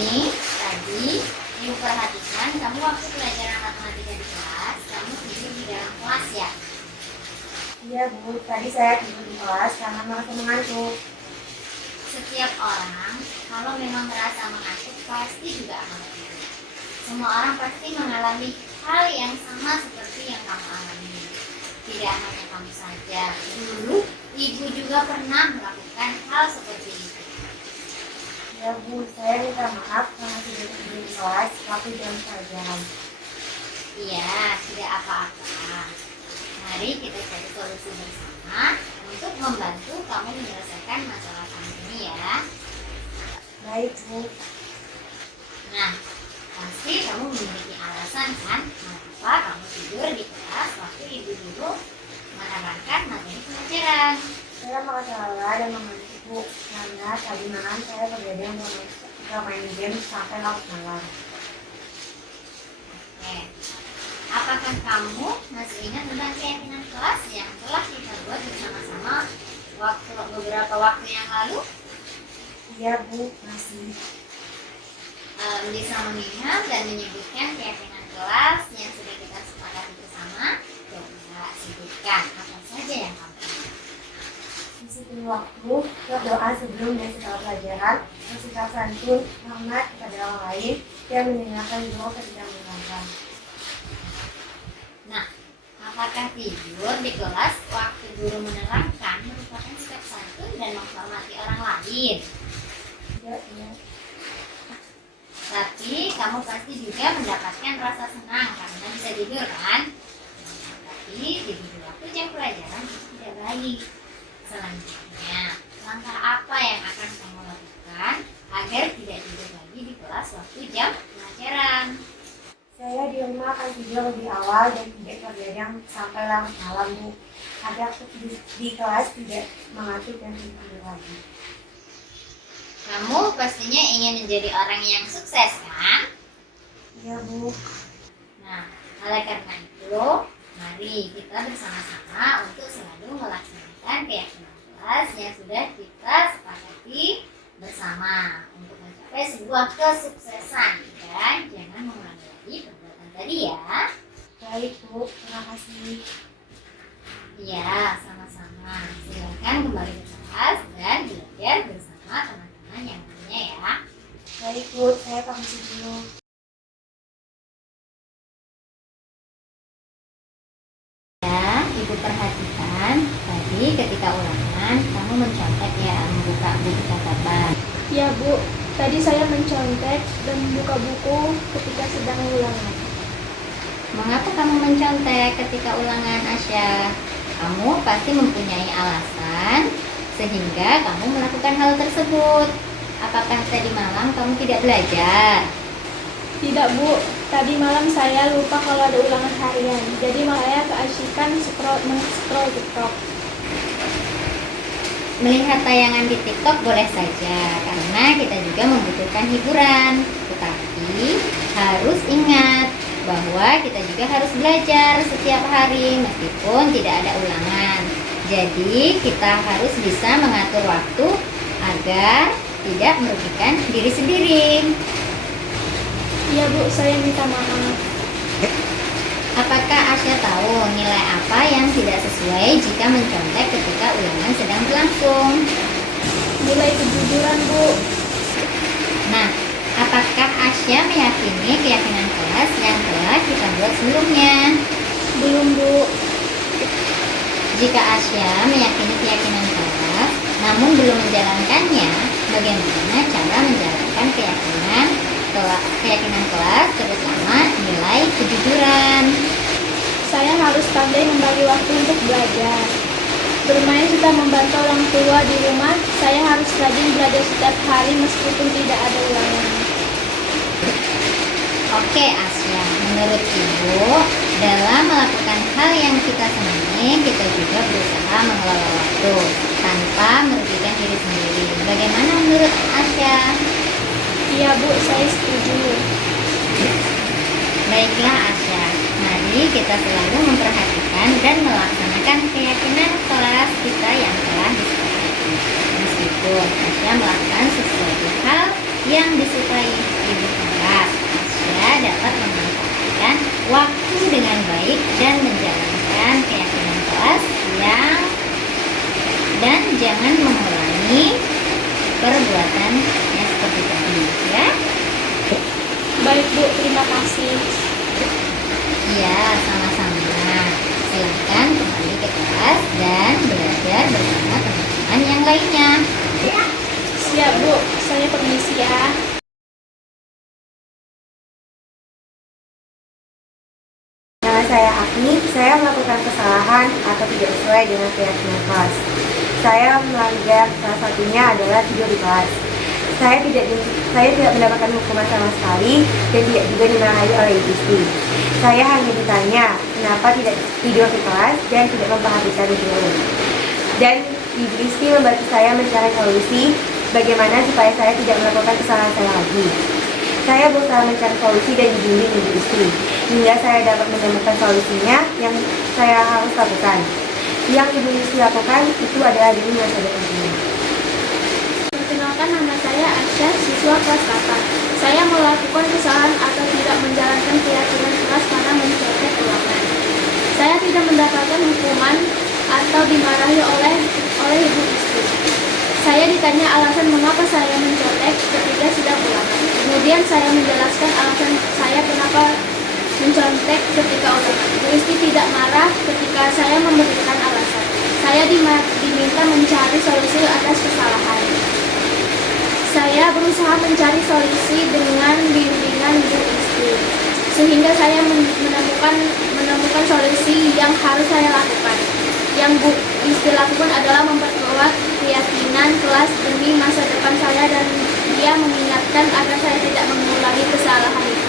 nih, tadi Ibu perhatikan kamu waktu pelajaran matematika di kelas, kamu tidur di dalam kelas ya? Iya Bu, tadi saya tidur di kelas karena merasa mengantuk. Setiap orang, kalau memang merasa mengantuk, pasti juga akan tidur. Semua orang pasti mengalami hal yang sama seperti yang kamu alami. Tidak hanya kamu saja, dulu Ibu juga pernah melakukan hal seperti itu. Iya Bu, saya minta maaf karena tidur di kelas waktu jam pelajaran. Iya, tidak apa-apa. Mari kita cari solusi bersama untuk membantu kamu menyelesaikan masalah kamu ini ya. Baik Bu. Nah, pasti kamu memiliki alasan kan mengapa kamu tidur di kelas waktu ibu guru menerangkan materi pelajaran. Saya merasa lelah dan mengantuk Bu, karena tadi malam saya begadang bermain game sampai larut malam. Oke. Apakah kamu masih ingat tentang keyakinan kelas yang telah kita buat bersama-sama beberapa waktu yang lalu? Iya Bu, masih. Bisa mengingat dan menyebutkan keyakinan kelas yang sudah kita sepakati bersama. Coba sebutkan apa saja yang kamu ingat. Disiplin waktu, berdoa sebelum dan setelah pelajaran, bersikap santun, hormat kepada orang lain, dan mendengarkan guru ketika menerangkan. Nah, apakah tidur di kelas waktu guru menerangkan merupakan sikap santun dan menghormati orang lain? Iya. Tapi kamu pasti juga mendapatkan rasa senang karena bisa tidur kan? Tapi tidur di waktu jam pelajaran itu tidak baik. Selanjutnya, langkah apa yang akan kamu lakukan agar tidak tidur lagi di kelas waktu jam pelajaran? Saya di rumah akan tidur lebih awal dan tidak begadang sampai larut malam Bu, agar di kelas tidak mengantuk dan tidur lagi. Kamu pastinya ingin menjadi orang yang sukses kan? Iya Bu. Nah, oleh karena itu, mari kita bersama-sama untuk selalu melaksanakan keyakinan kelas yang sudah kita sepakati bersama untuk mencapai sebuah kesuksesan dan jangan mengulangi lagi perbuatan tadi ya. Baik Bu, terima kasih. Iya, sama-sama. Silakan kembali ke kelas dan belajar bersama teman-teman yang lainnya ya. Baik Bu, saya permisi dulu. Ya, Ibu perhatikan tadi ketika ulangan kamu mencontek ya membuka buku catatan. Ya Bu, tadi saya mencontek dan membuka buku ketika sedang ulangan. Mengapa kamu mencontek ketika ulangan, Asya? Kamu pasti mempunyai alasan sehingga kamu melakukan hal tersebut. Apakah tadi malam kamu tidak belajar? Tidak Bu, tadi malam saya lupa kalau ada ulangan harian. Jadi saya keasikan men-scroll TikTok. Melihat tayangan di TikTok boleh saja karena kita juga membutuhkan hiburan. Tetapi harus ingat bahwa kita juga harus belajar setiap hari meskipun tidak ada ulangan. Jadi kita harus bisa mengatur waktu agar tidak merugikan diri sendiri. Iya Bu, saya minta maaf. Apakah Asya tahu nilai apa yang tidak sesuai jika mencontek ketika ulangan sedang berlangsung? Nilai kejujuran Bu. Nah, apakah Asya meyakini keyakinan kelas yang telah kita buat sebelumnya? Belum Bu. Jika Asya meyakini keyakinan kelas, namun belum menjalankannya, bagaimana cara menjalankan keyakinan kelas, terutama nilai kejujuran? Saya harus pandai membagi waktu untuk belajar. Bermain sudah membantu orang tua di rumah. Saya harus rajin belajar setiap hari meskipun tidak ada ulangan. Oke Asya, menurut Ibu, dalam melakukan hal yang kita senangi, kita juga berusaha mengelola waktu tanpa merugikan diri sendiri. Bagaimana menurut Asya? Iya Bu, saya setuju. Baiklah Asya, mari kita selalu memperhatikan dan melaksanakan keyakinan kelas kita yang telah disepakati. Meskipun Asya melakukan sesuatu hal yang disukai ibu kelas. Tasya dapat memanfaatkan waktu dengan baik dan menjalankan keyakinan kelas dan jangan mengulangi perbuatannya seperti tadi, ya. Baik Bu, terima kasih. Iya, sama-sama. Silakan kembali ke kelas dan belajar bersama teman-teman yang lainnya. Siap Bu, saya permisi ya. Nama saya Agni, saya melakukan kesalahan atau tidak sesuai dengan keyakinan kelas. Saya melanggar, salah satunya adalah tidur di kelas. Saya tidak mendapatkan hukuman sama sekali dan tidak juga dimarahi oleh ibu istri. Saya hanya ditanya kenapa tidak tidur di kelas dan tidak memperhatikan guru. Dan ibu istri membantu saya mencari solusi bagaimana supaya saya tidak melakukan kesalahan saya lagi. Saya berusaha mencari solusi dan dibimbing ibu istri hingga saya dapat menemukan solusinya yang saya harus lakukan. Yang ibu istri lakukan itu adalah demi masa depan ini. Perkenalkan, nama saya Asya, siswa kelas 8. Saya melakukan kesalahan atau tidak menjalankan keyakinan kelas karena mencontek ulangan. Saya tidak mendapatkan hukuman atau dimarahi oleh ibu istri. Saya ditanya alasan mengapa saya mencontek ketika sidang ulangan. Kemudian saya menjelaskan alasan saya kenapa mencontek ketika ulangan. Ibu istri tidak marah ketika saya memberikan alasan. Saya diminta mencari solusi atas kesalahan. Saya berusaha mencari solusi dengan bimbingan ibu istri, sehingga saya menemukan solusi yang harus saya lakukan. Yang Bu istri lakukan adalah memperkuat keyakinan kelas demi masa depan saya, dan dia mengingatkan agar saya tidak mengulangi kesalahan itu.